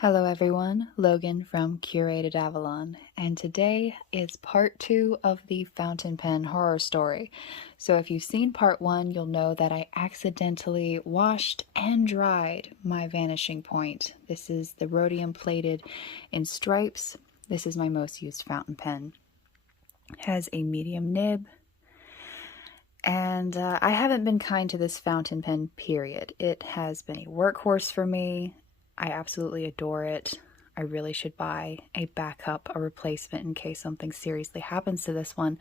Hello everyone, Logan from Curated Avalon, and today is part 2 of the fountain pen horror story. So if you've seen part 1, you'll know that I accidentally washed and dried my Vanishing point. This is the rhodium plated in stripes. This is my most used fountain pen. It has a medium nib, and I haven't been kind to this fountain pen, period. It has been a workhorse for me. I absolutely adore it. I really should buy a backup, a replacement in case something seriously happens to this one.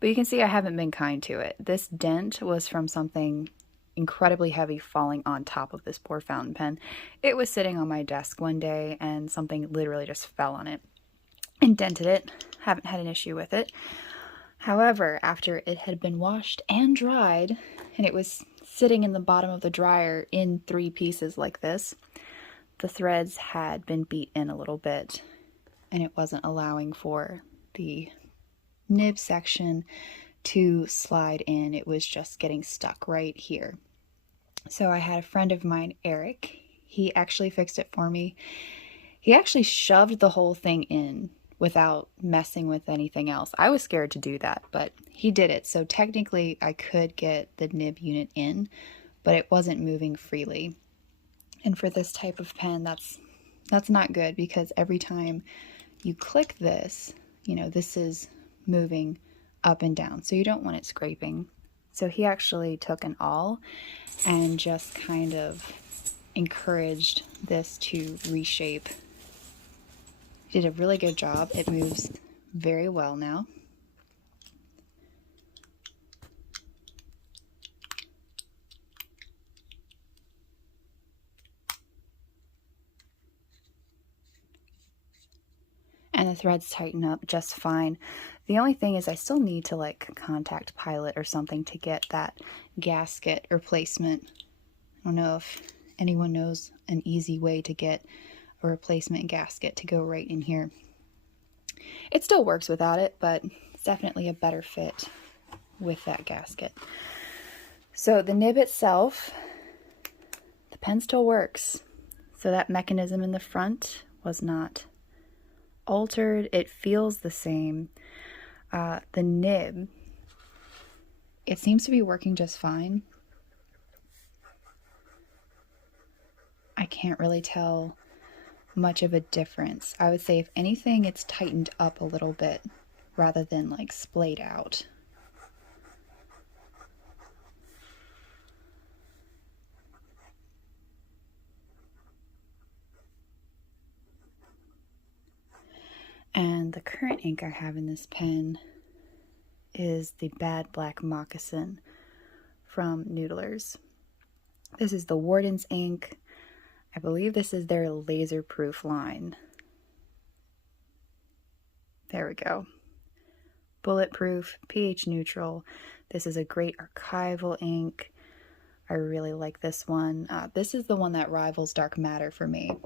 But you can see I haven't been kind to it. This dent was from something incredibly heavy falling on top of this poor fountain pen. It was sitting on my desk one day and something literally just fell on it and dented it. Haven't had an issue with it. However, after it had been washed and dried, and it was sitting in the bottom of the dryer in 3 pieces like this, the threads had been beat in a little bit, and it wasn't allowing for the nib section to slide in. It was just getting stuck right here. So I had a friend of mine, Eric. He actually fixed it for me. He actually shoved the whole thing in without messing with anything else. I was scared to do that, but he did it. So technically I could get the nib unit in, but it wasn't moving freely. And for this type of pen, that's not good, because every time you click this, this is moving up and down. So you don't want it scraping. So he actually took an awl and just kind of encouraged this to reshape. He did a really good job. It moves very well now. And the threads tighten up just fine. The only thing is I still need to contact Pilot or something to get that gasket replacement. I don't know if anyone knows an easy way to get a replacement gasket to go right in here. It still works without it, but it's definitely a better fit with that gasket. So the nib itself, the pen still works. So that mechanism in the front was not altered. It feels the same. The nib, it seems to be working just fine. I can't really tell much of a difference. I would say if anything, it's tightened up a little bit rather than splayed out. And the current ink I have in this pen is the Bad Black Moccasin from Noodlers. This is the Warden's ink. I believe this is their laser-proof line. There we go. Bulletproof, pH neutral. This is a great archival ink. I really like this one. This is the one that rivals Dark Matter for me.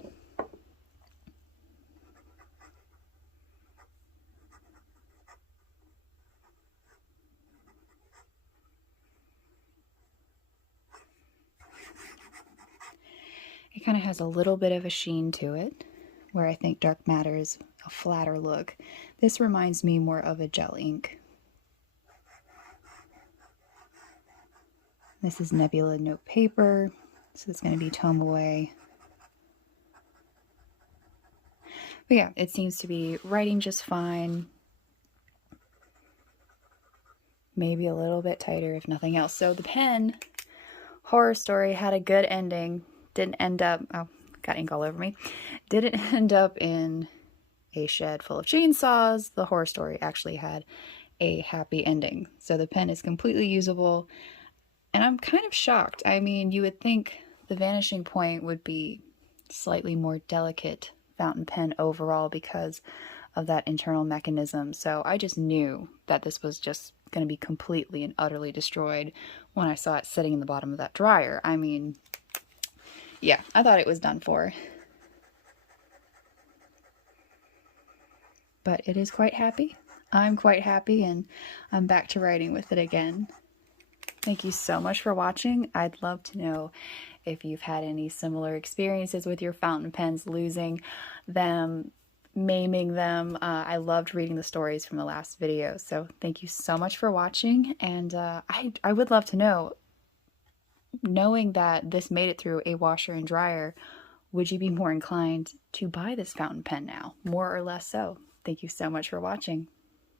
It kind of has a little bit of a sheen to it, where I think Dark Matter is a flatter look. This reminds me more of a gel ink. This is Nebula note paper, so it's going to be tome away. But yeah, it seems to be writing just fine. Maybe a little bit tighter if nothing else. So the pen, horror story, had a good ending. Didn't end up, oh, got ink all over me. Didn't end up in a shed full of chainsaws. The horror story actually had a happy ending. So the pen is completely usable. And I'm kind of shocked. I mean, you would think the Vanishing point would be slightly more delicate fountain pen overall because of that internal mechanism. So I just knew that this was just going to be completely and utterly destroyed when I saw it sitting in the bottom of that dryer. I mean, yeah, I thought it was done for. But it is quite happy. I'm quite happy, and I'm back to writing with it again. Thank you so much for watching. I'd love to know if you've had any similar experiences with your fountain pens, losing them, maiming them. I loved reading the stories from the last video. So thank you so much for watching. And I would love to know, knowing that this made it through a washer and dryer, would you be more inclined to buy this fountain pen now? More or less so? Thank you so much for watching.